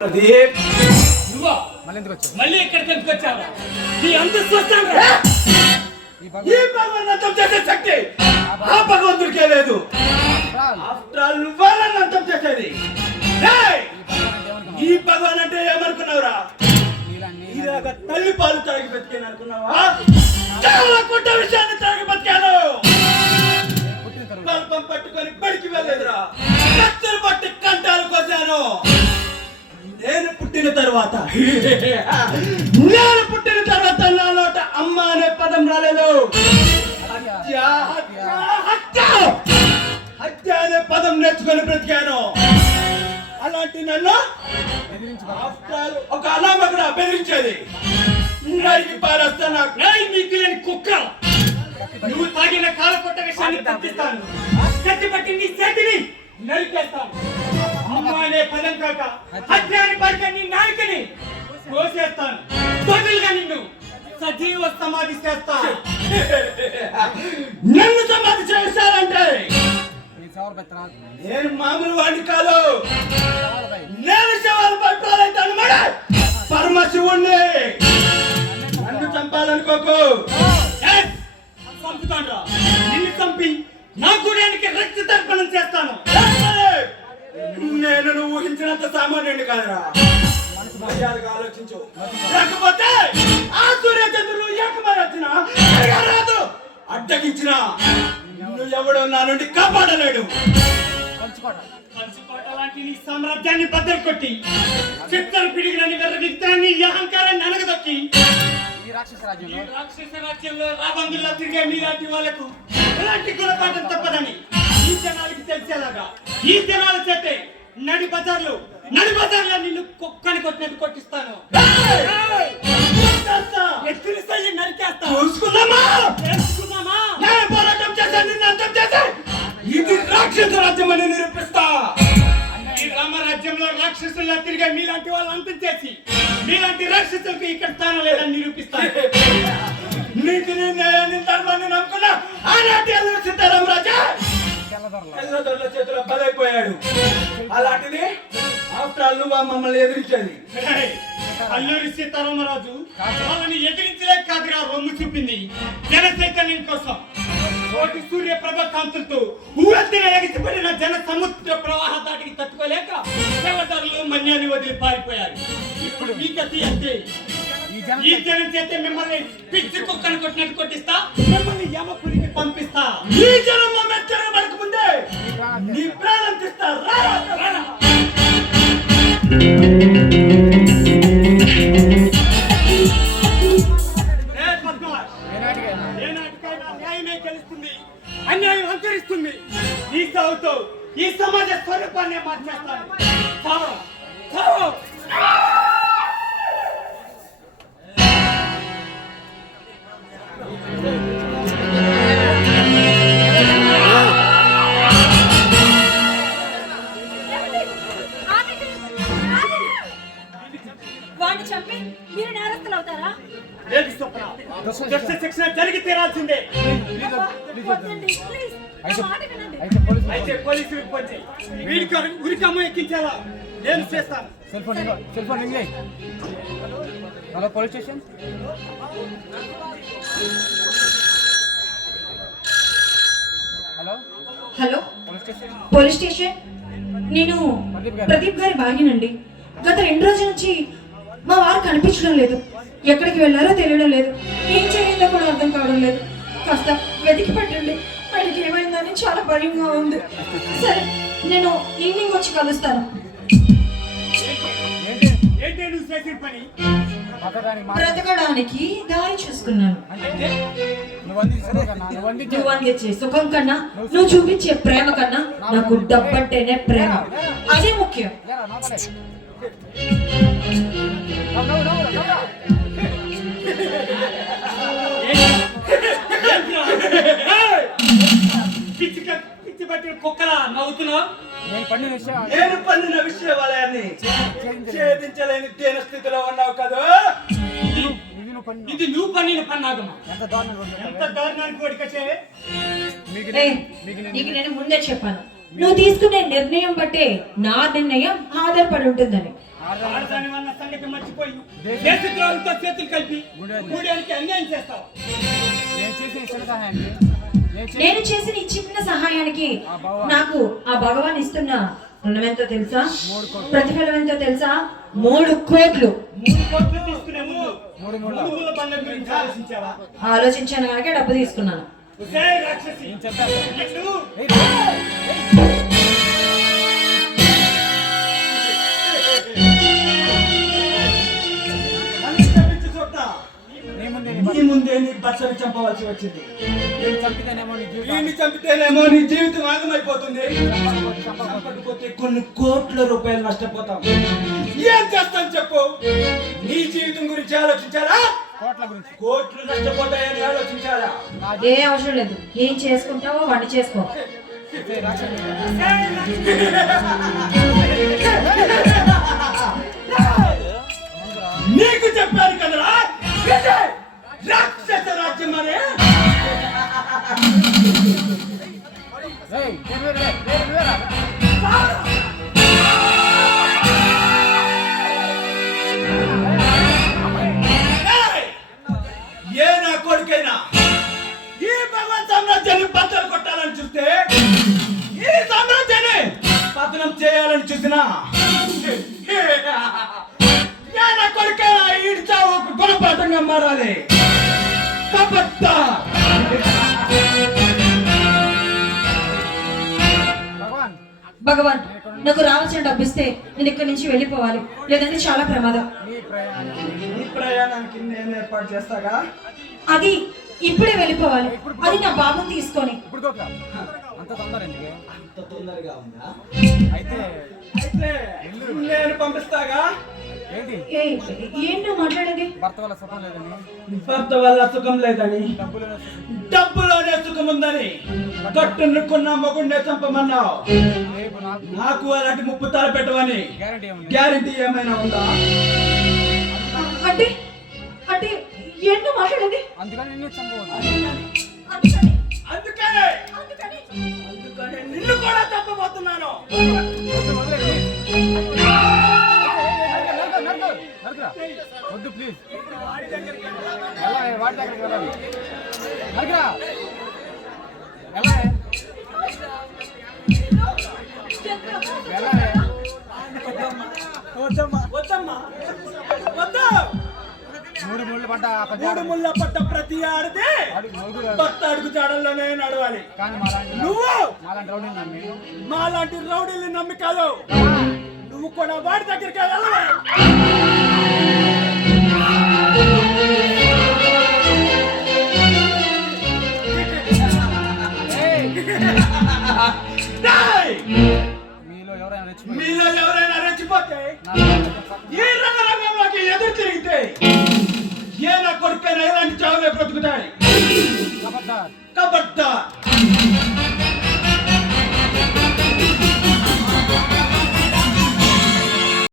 మళ్ళీ ఇక్కడికి ఎందుకు వచ్చావు? నీ అంతస్తు వస్తాను. ఈ భగవంతం చేసే శక్తి ఆ భగవంతుడికే లేదు. నువ్వేనా అంతం చేసేది? ఈ భగవాన్ అంటే ఏమనుకున్నావురా? ఇలాగ తల్లి పాలు తాగి బతికాను అనుకున్నావా? చాలా కొత్త విషయాన్ని తాగి బతికాను. కల్పం పట్టుకొని బడికి వెళ్ళేదురా. కత్తులు పట్టి కంటాలు కోసాను. నేను పుట్టిన తర్వాత నా నోట అమ్మ అనే పదం రాలేదు. హత్య అనే పదం నేర్చుకొని బ్రతికాను. అలాంటి నన్ను ఒక అనామకుడు బెదిరించేది. నరికి పారేస్తాను. నీకు లేని కుక్క. నువ్వు తాగిన కాల కొట్ట విషయాన్ని తప్పిస్తాను. కత్తి పట్టి నీ చేతిని నరికేస్తాను. అమ్మ అనే పదం కాక హత్య అని పడితే నీ నాయకుని కోసేస్తాను. తొలిగా నిన్ను సజీవ సమాధి చేస్తా. నన్ను సమాధి చేస్తానంటే నేను మామూలు వాడిని కాదు. నేను శవాలు పట్టాలైతాను మేడ పరమశివుణ్ణి. నన్ను చంపాలనుకోకు. చంపుతాను రా. నిన్ను చంపి నా గుడానికి రక్త తర్పణం చేస్తాను. నేను నువ్వు ఊహించినంత సామాన్యుడిని కాదురా. మర్యాదగా ఆలోచించు. లేకపోతే ఆ సూర్యచంద్రులు ఏకమై వచ్చిన రాదు అడ్డగించిన నువ్వు ఎవడో నా నుండి కాపాడలేడు. కంచుకోట లాంటి నీ సామ్రాజ్యాన్ని బద్దలు కొట్టి చిత్తలు పిడిగినని వెర్రగిత్తనాన్ని ఈ అహంకారాన్ని అనగదొక్కి ఈ రాక్షస రాజ్యంలో రాబందుల్లో తిరిగే మీలాంటి వాళ్ళకు ఎలాంటి గుణపాఠం తప్పదని ఈ జనాలకి తెలిసేలాగా ఈ జనాల చేతే నడి బజార్లో నిన్ను కుక్కని కొట్టినట్టు కొట్టిస్తాను. ఇది రాక్షస రాజ్యం అని నిరూపిస్తా. ఈ రామరాజ్యంలో రాక్షసుల్లా తిరిగే మీలాంటి వాళ్ళు అంతం చేసి మీలాంటి రాక్షసులకు ఇక్కడ స్థానం లేదని నిరూపిస్తాను. నీతిని న్యాయాన్ని ధర్మాన్ని నమ్ముకున్నా ఆనాటి అల్లూరి సీతారామరాజా తెల్లదొరల చేతిలో బలైపోయాడు. అలాంటిది ఆఫ్టర్ ఆల్ నువ్వు మమ్మల్ని ఎదిరించేది. అల్లూరి సీతారామరాజు వాళ్ళని ఎదిరించలేక కాదుగా రొమ్ము చూపింది జన చైతన్యం కోసం. కోటి సూర్య ప్రభ కాంతులతో ఊరత్తిన ఎగిసిపడిన జన సముద్ర ప్రవాహ దాటికి తట్టుకోలేక దేవదారులు మన్యాన్ని వదిలి పారిపోయారు. ఇప్పుడు మీ గతి అంతే. ఈ జనం చేతే మిమ్మల్ని పిచ్చి కుక్కను కొట్టినట్టు కొట్టిస్తా. మిమ్మల్ని యమపురికి పంపిస్తా. ఈ జనం మమ్మల్ని తిరగబడక ముందే నీ ప్రాణం తీస్తా. అన్యాయం అంతరిస్తుంది. ఈ సాగుతో ఈ సమాజ స్వరూపాన్ని మార్చేస్తాను. వాడిని చంపి మీరు నేరస్తులు అవుతారా? లేదు స్వప్న, శిక్షణ జరిగి తీరాల్సిందే. అయితే పోలీసులు పంచి వీడికి ఉరికమ్మ ఎక్కించాలా నేను చేస్తాను. Cell phone ring. Hello police station. Hello police station. నేను ప్రదీప్ గారి భార్యనండి. గత 2 రోజుల నుంచి మా వారు కనిపించడం లేదు. ఎక్కడికి వెళ్ళారో తెలియడం లేదు. ఏం చేయాలో కూడా అర్థం కావడం లేదు. కాస్త వెతికి పట్టండి. ఆయనకి ఏమైందని చాలా భయంగా ఉంది. సరే, నేను ఈవినింగ్ వచ్చి కలుస్తాను. బ్రతకడానికి దారి చూసుకున్నాను. నువ్వు అందించే సుఖం కన్నా నువ్వు చూపించే ప్రేమ కన్నా నాకు డబ్బంటేనే ప్రేమ. అదే ముఖ్యం. పిచ్చి పట్టిన కుక్కలా నవ్వుతున్నావు. నేను పన్నిన విషయాన్ని ఛేదించలేని దీన స్థితిలో ఉన్నావు కదా. ఇది నువ్వు పన్నిన పన్నాగమా? ఎంత దారుణానికి కోడికచ్చే. నీకు నేను ముందే చెప్పాను, నువ్వు తీసుకునే నిర్ణయం బట్టే నా నిర్ణయం ఆధారపడి ఉంటుందని. ఆడదాని అన్న సంగతి మర్చిపోయి దేశద్రోహులతో చేతులు కలిపి గూడానికి అన్యాయం చేస్తావు. నేను చేసిన చిన్న సహాయానికి నేను చేసిన ఈ చిన్న సహాయానికి నాకు ఆ భగవాన్ ఇస్తున్న రుణం ఎంతో తెలుసా? ప్రతిఫలం ఎంతో తెలుసా? 3 కోట్లు. 3 కోట్లు తీసుకునే ముందు మూడు మూడు బంధం గురించి ఆలోచించావా? ఆలోచించాను కనుక డబ్బు తీసుకున్నాను. ఉసేయ్ రాక్షసి, నేను చెప్పాను. నిన్ను నన్ను చంపించి చూడతా. నీ ముందే నీ బచ్చని చంపవలసి వచ్చింది. నేను చంపితేనేమో నీ జీవితం వీడిని చంపితేనేమో నీ జీవితం ఆగమైపోతుంది. చంపకపోతే కొన్ని కోట్ల రూపాయలు నష్టపోతాం. ఏం చేస్తాను చెప్పు? నీ జీవితం గురించి ఆలోచించాలా? కోట్ల గురించి కోట్లు నష్టపోతాయని ఆలోచించాలా? ఏ అవసరం లేదు. ఏం చేసుకుంటావో వాడిని చేసుకో. నీకు చెప్పాను కదరా, విజయ్! రాక్షస రాజ్యం అనే ఏ నా కొడుకైనా ఈ భగవాన్ సామ్రాజ్యాన్ని బద్దలు కొట్టాలని చూస్తే, ఈ సామ్రాజ్యాన్ని పతనం చేయాలని చూసినా, ఏ నా కొడుకైనా ఈడి చావు ఒక గుణపాఠంగా మారాలి. భగవాన్, నాకు రావాల్సిన డబ్బు ఇస్తే నేను ఇక్కడి నుంచి వెళ్ళిపోవాలి, లేదంటే చాలా ప్రమాదం. ఈ ప్రయాణానికి నేను ఏర్పాటు చేస్తాగా. అది ఇప్పుడే వెళ్ళిపోవాలి. అది నా బాబుని తీసుకొని. ఇప్పుడు కోట్ల అంత తొందర ఎందుకు? అంత తొందరగా ఉందా? అయితే అయితే నేను పంపిస్తాగా. ఏంటి ఏంటో మాట్లాడేది? భర్త వల్ల సుఖం లేదని, భర్త వల్ల సుఖం లేదని, డబ్బులు డబ్బులోనే సుఖం ఉందని కట్టునుకున్న మొగుండే చంపమన్నావు. రేపు నాకు అలాంటి ముప్పు తల పెట్టవని గ్యారంటీ ఏముంది? గ్యారెంటీ ఏమైనా ఉందా? అంటే అంటే ఏంటో మాట్లాడేది? అందుకని నిన్ను చంపవద్దు. అందుకనే నిన్ను కూడా చంపబోతున్నాను. వద్దు ప్లీజ్. వాటి దగ్గరికి వెళ్ళాలి. నరకరా వద్దమ్మా, వద్దమ్మా, వద్దు. మూడు ముళ్ళ పట్ట ప్రతి ఆడితే భర్త అడుగు జాడల్లోనే నడవాలి. కానీ నువ్వు మాలాంటి రౌడీని నమ్మి, మాలాంటి రౌడీలు నమ్మి కాదు, నువ్వు కూడా వాడి దగ్గరికి వెళ్ళవా? మీలో ఎవరైనా రెచ్చిపోతే, ఈ రంగరంగంలోకి ఎదురు తిరిగితే, ఏ నా కొడుకైనా ఇలాంటి చావులే బ్రతుకుతాయి. కబడ్డా